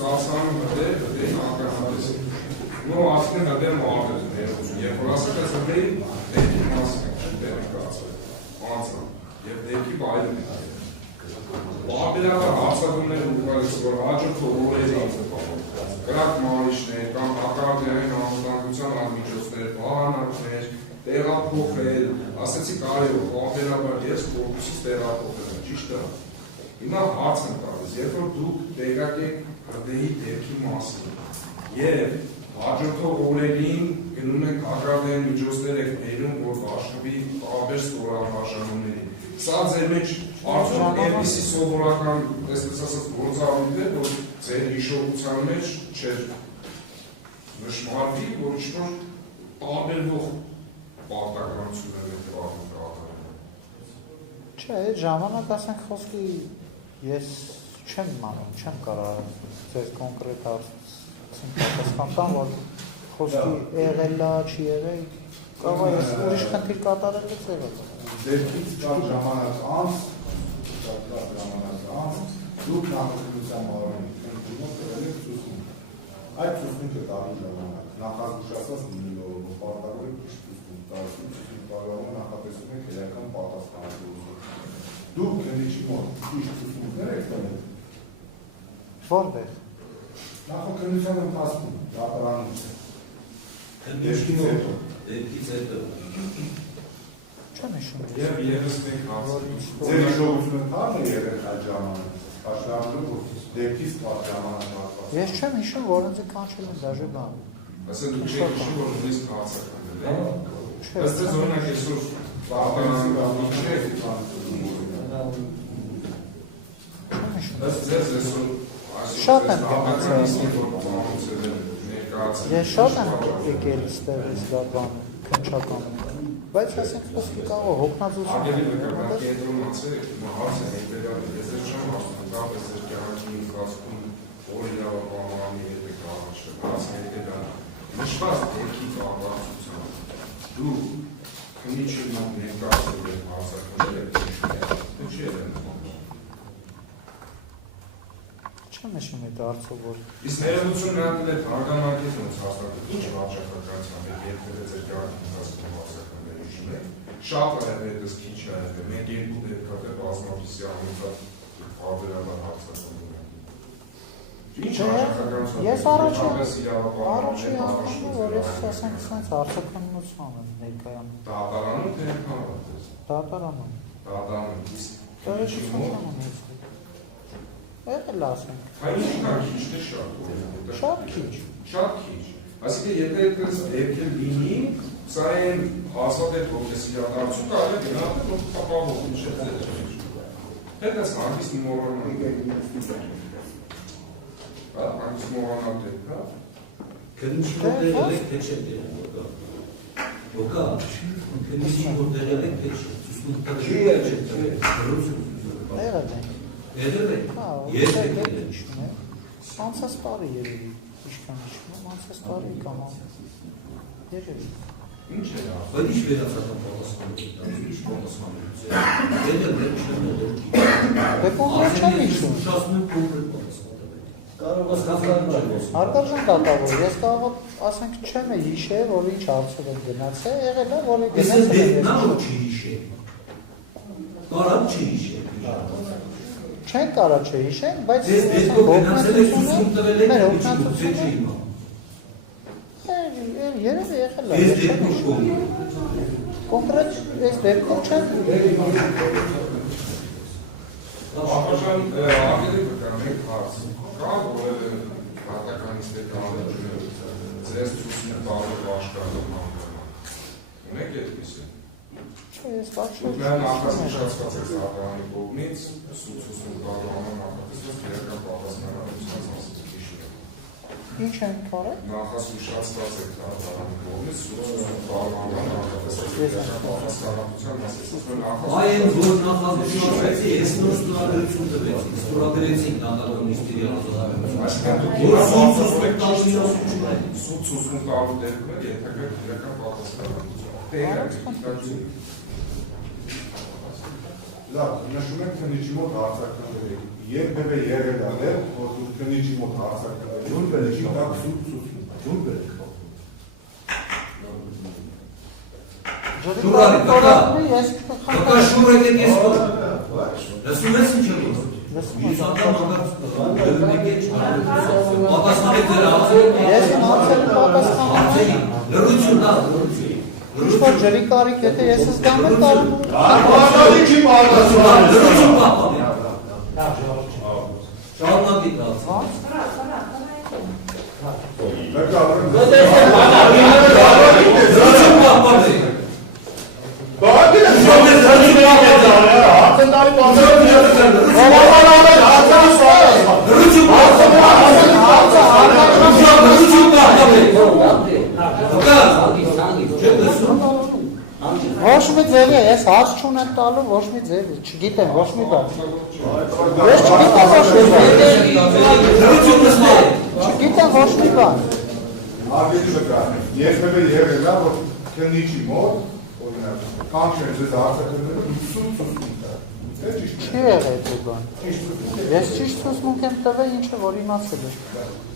կացանում հդեր ականատեսի։ Նո ասկեն հդեր մահատես ներություն, երբ որ ասեք ես հդերի դեպքի մասին եք դերը կացել, անցան, և դեպքի բայրում եք։ Բաբիրավար հացատումներ ուղղալիս, որ հաջորդող օրերի գրակ մարիշներ կամ հակարդիային անվտանգության անմիջոցներ, բահանակներ, տեղափոխել, ասեցի կարևոր, բաբիրավար ես կորպուսից տեղափոխել եմ, ճիշտ է։ Հիմա հարց եմ տալիս, երբ որ դուք տեղակ եք հրդեհի դեպքի մասին և հաջորդող օրերին գնում եք հակարդիային միջոցներ եք ներում, որ վարշավի տարբեր ստորաբաժանումների։ Սա ձեր մեջ արդյոք այնպիսի սովորական, այսպես ասած, գործառույթ է, որ ձեր հիշողության մեջ չէր նշմարվի, որ ինչ-որ տարբերվող պարտականություններ եք կատարել։ Չէ, այդ ժամանակ ասենք խոսքի ես չեմ իմանում, չեմ կարող ձեր կոնկրետ պատասխան տամ, որ խոսքի եղել է, չի եղել, կարող է ես ուրիշ խնդիր կատարելուց եղել։ Դեպքից շատ ժամանակ անց, դուք նախագծության մարմին ընդդիմով տվել եք ցուցմունք։ Այդ ցուցմունքը տալու ժամանակ նախազգուշացված լինելով պարտավոր եք ճիշտ ցուցմունք տալու, ցուցմունք տալու նախատեսում եք իրական պատասխանատվություն։ Դուք քննիչի մոտ ճիշտ ցուցմունքներ եք տվել։ Որտեղ։ Նախաքննության ընթացքում, դատարանում։ Դեպքից հետո։ Չեմ հիշում։ Եվ ևս մեկ հարց։ Ձեր հիշողությունը թարմ է եղել այդ ժամանակ, աշխարհում որ դեպքից պատ ժամանակ։ Ես չեմ հիշում, որ ինձ կանչել են դաժե բան։ Ասեն դուք չեք հիշում, որ նույնիսկ հարցականներ եք։ Չէ։ Ըստ ձեզ օրինակ այսօր բաղանանում չեք։ Չեմ հիշում։ Ըստ ձեզ այսօր Շատ եմ գնացել։ ներկայացել։ Ես շատ եմ եկել ստեղից դա բան քնչականում։ Բայց ասենք խոսքի կարող հոգնածություն։ Ագելի նկատակ կենտրոնացել եք, հարց է հետևյալ, ես ես չեմ ասում, կապես ձեր կյանքի ընթացքում որ իրավապահարանի հետ եք առաջել, հարց է հետևյալ, նշված դեպքի կառավարությունը, դու քննիչի մոտ ներկայացել եք հարցակներ եք, թե չի եղել։ Չեմ հիշում այդ հարցը, որ Իսկ ներողություն նրանք հետ հարգանքից ոնց հաստատել, ինչ վարչակարգությամբ եք երբևէ ձեր կյանքի ընթացքում հարցակներ հիշում եք, շատ է հետս քիչ է եղել, մեկ երկու դեպքատ է բազմապիսի անունցած բարբերաբար հարցակներ ունեն։ Ինչ վարչակարգությամբ ես առաջի իրավապահարանի որ ես ասենք սենց հարցակնություն եմ ներկայանում։ Դատարանում թե ընդհանրապես։ Դատարանում։ Դատարանում, իսկ քննիչի մոտ Եղել ասենք։ Այն ինչքան քիչ թե շատ։ Շատ քիչ։ Շատ քիչ։ Այսինքն եթե այդպես դեպք լինի, սա այն հաստատ ոգես իրադարձություն կարող է գնահատել, որ ապահովում չէ ձեր։ Հետո հանգիստ մոռանալ։ Հանգիստ մոռանալ դեպք, հա։ Քննիչի մոտ եղել եք թե չեք եղել։ Ոգա։ Քննիչի մոտ եղել եք թե չէ։ Չի եղել, չի Եղել է։ Եղել եք։ Ես եկել հիշում եմ։ Անցած տարի երևի ինչքան հիշում եմ, անցած տարի կամ երևի։ Ինչ է դա։ Բայց ինչ վերացական պատասխանատվություն, ինչ պատասխանատվություն։ Եղել եք չեմ եղել։ Դե կոնկրետ չեմ հիշում։ Ուշացնում եմ կոնկրետ պատասխանատվություն։ Կարող ես հասկանալ։ Հարգարժան դատավոր, ես կարող ասենք չեմ հիշել, որ ինչ հարցեր եմ գնացել, եղել է, որ գնացել եմ։ Նա որ չի հիշել։ Կարող չի հիշել։ Չեն կարա չհիշեն, բայց Ես դեպքով գնացել եք ցուցում տվել եք երևի եղել է։ Ես դեպքով կոնկրետ ես դեպքով չեմ։ Ապաշան ագելի կկան մեկ հարց, կա որևէ պատականիստական ձեզ ցուցում տարող աշխարհում ունեք այդպիսի։ Ես վարշավ Նա նախազգուշացված է Սահակյանի կողմից, սուցում տարող նախատեսված իրական պատասխանատվության մասին հիշում։ Ինչ են կարել։ Նախազգուշացված է Սահակյանի կողմից, սուցում տարող նախատեսված իրական պատասխանատվության մասին։ Այն որ նախազգուշացվեցի, ես նոր ստորագրություն տվեցի, ստորագրեցինք դատական-նիստերի ազատագրություն։ Սուտ ցուցում տալու դեպքում ենթակա իրական պատասխանատվություն։ Լավ, նշում եք քննիչի մոտ հարցակնվել եք։ Երբևէ եղել է, որ դուք քննիչի մոտ հարցակնվել եք։ Ջուն բերեք, տակ սուտ ցուցում։ Ջուն բերեք։ Կա շուր եկեք ես կոր։ Լսում ես ինչ եմ ուզում։ Ես անգամ պատասխանեք դեր հարցերի։ Ես իմ հարցերի պատասխան։ Լրություն դա, լրություն։ Ինչ-որ ջրի կարիք, եթե ես զգամ եմ տարում։ Արմանալի չի մարդասում։ Լրություն պահպանի։ Շարունակի դաց։ Լրություն պահպանի։ Բաղակին է շոդես հրցին հացնդարի բազարը Ոչ մի ձևի, ես հարց չունեմ տալու, ոչ մի ձևի, չգիտեմ, ոչ մի բան։ Ես չգիտեմ ոչ մի բան։ Չգիտեմ ոչ մի բան։ Արգելի վկա, երբևէ եղել է, որ քննիչի մոտ, կանչեն ձեզ հարցակնվելը, սուտ Չի եղել դե բան։ Ես ճիշտ ցուցմունք եմ տվել, ինչը որ իմացել եմ։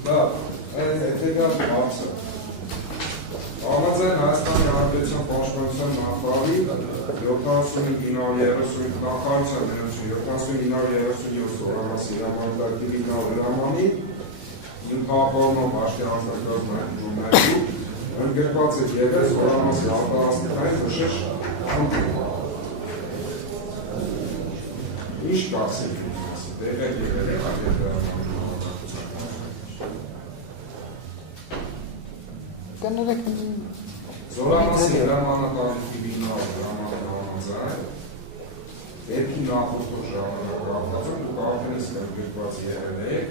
Լավ, հետեւյալ հարցը։ Համաձայն Հայաստանի Հանրապետության Պաշտպանության նախարարի 75-930 նախարարության ներողություն 75-937 օրամասի հրամանատարի հրամանի ինքնապահովման պաշտպանության ժուրնալի ընդգրկված է ևս օրամասի արտահասթիկային հրշեջ Ինչ կասեք ինքնասի, տեղեք եղել է այդ Կներեք Զորամասի հրամանատարի հրամանաձայն երկի նախորդող ժամանակահատվածում դուք արդեն իսկ ընդգրկված եղել եք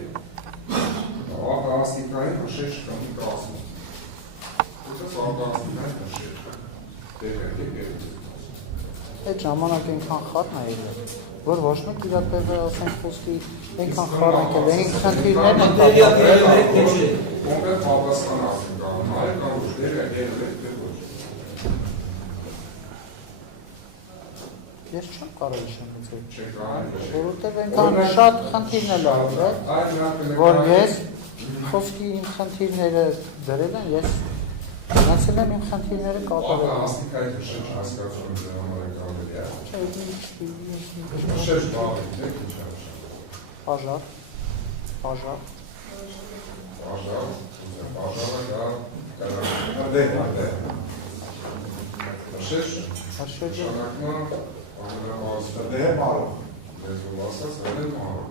արտահասթիկային հրշեջ խմբի կազմում։ Դուք արտահասթիկային հրշեջ տեղեք եղել Այդ ժամանակ այնքան խառն է եղել, որ ոչ մեկ իրատեղը ասենք խոսքի այնքան խառն եկել, այնք խնդիրներն են պատահել։ Կոնկրետ պատասխան ասենք կանում, այլ կամ ոչ տեղեք եղել եք դե ոչ։ Ես չեմ կարող իշխանել։ Չեք այն, Որովհետև այնքան շատ խնդիրներ եղել, որ ես խոսքի իմ խնդիրները դրել են, ես մնացել եմ իմ խնդիրները կատարել։ Արտահասթիկային հրշեջ հասկացում դրա համար եք ավելի է։ Չէ, Հրշեջ բաղ եք, ինչ է։ Բաժար։ Շեշ Հրշեջը շանակման դե մարով լեզու ասած դե մարով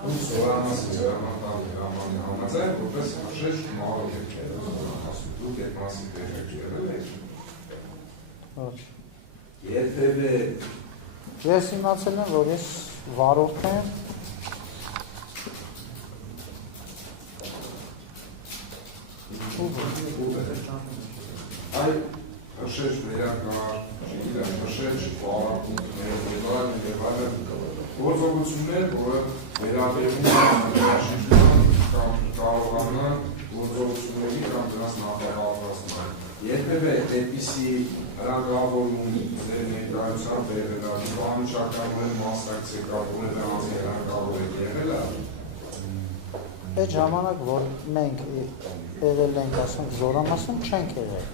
ու սորամասի հրամանի համաձայն որպես շեշ մարով եք ասում դուք եք մասի տեղեք եղել եք Ոչ։ Երբևէ Ես իմացել եմ, որ ես վարորդ եմ Այ հրշեջ վերակար, չգիտեմ, հրշեջ վարակունքներ, եւ այլն գործողություններ, որը վերաբերում են կամ կարողանան գործողությունների կամ դրանց նախապատրաստման։ Երբևէ այդպիսի հրանգավորում ձեր ներկայությամբ եղել է, անմիջական մասնակցել կամ դրանց հրանգավոր եղել է։ Այդ ժամանակ, որ մենք եղել ենք, ասենք, զորամասում չենք եղել։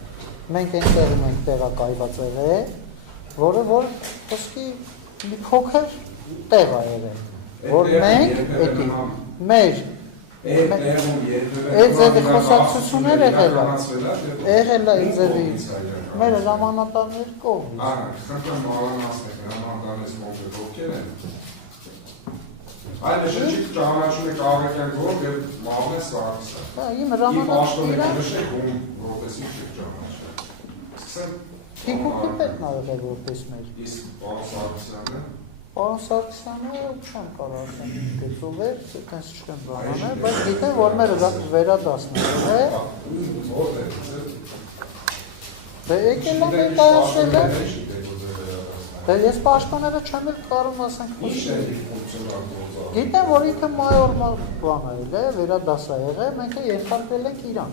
Մենք այնտեղում ենք տեղակայված եղել, որը որ խոսքի մի փոքր տեղ է եղել, որ մենք մեր այդ ձևի խոսակցություններ եղել է այդ ձևի մեր ժամանատարների կողմից։ Խնդրեմ մարանացնեք, հրամանատարներից մոքր ովքեր են։ Այդ նշեցիք ճանաչում եք Աղրիկյան գորգ և Մաղնե Սարգսյան։ Իմ հրամանատարները նշեք ում որպես ինչ եք ճանաչում։ Սկսեմ Թիկուկի պետն ա եղել որպես մեր։ Իսկ պարոն Սարգսյանը։ Պարոն Սարգսյանը չեմ կարող ասեմ գծով էր, այդպես չեմ բանանել, բայց գիտեմ, որ մեր վերադասներ է։ Դե եկել եմ ներկայացրել եմ։ Դե ես պաշտպաները չեմ էլ կարող ասենք Գիտեմ, որ ինքը մայոր բան է, վերադաս է եղել, մենք ենթարկվել ենք իրան։